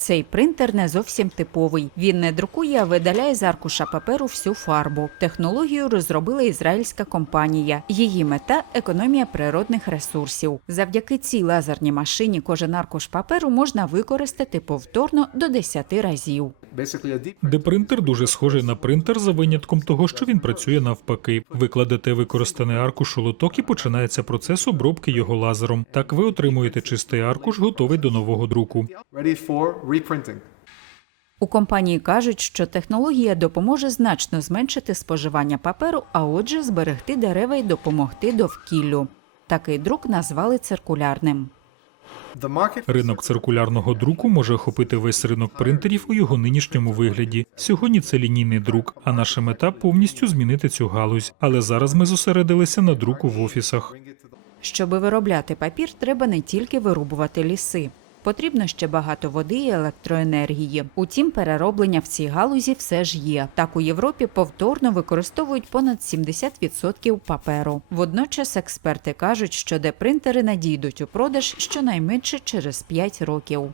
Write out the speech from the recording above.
Цей принтер не зовсім типовий. Він не друкує, а видаляє з аркуша паперу всю фарбу. Технологію розробила ізраїльська компанія. Її мета економія природних ресурсів. Завдяки цій лазерній машині кожен аркуш паперу можна використати повторно до 10 разів. Депринтер дуже схожий на принтер за винятком того, що він працює навпаки. Ви кладете використаний аркуш у лоток і починається процес обробки його лазером. Так ви отримуєте чистий аркуш, готовий до нового друку. У компанії кажуть, що технологія допоможе значно зменшити споживання паперу, а отже, зберегти дерева і допомогти довкіллю. Такий друк назвали циркулярним. Ринок циркулярного друку може охопити весь ринок принтерів у його нинішньому вигляді. Сьогодні це лінійний друк, а наша мета повністю змінити цю галузь. Але зараз ми зосередилися на друку в офісах. Щоби виробляти папір, треба не тільки вирубувати ліси. Потрібно ще багато води і електроенергії. Утім, перероблення в цій галузі все ж є. Так у Європі повторно використовують понад 70% паперу. Водночас експерти кажуть, що депринтери надійдуть у продаж щонайменше через 5 років.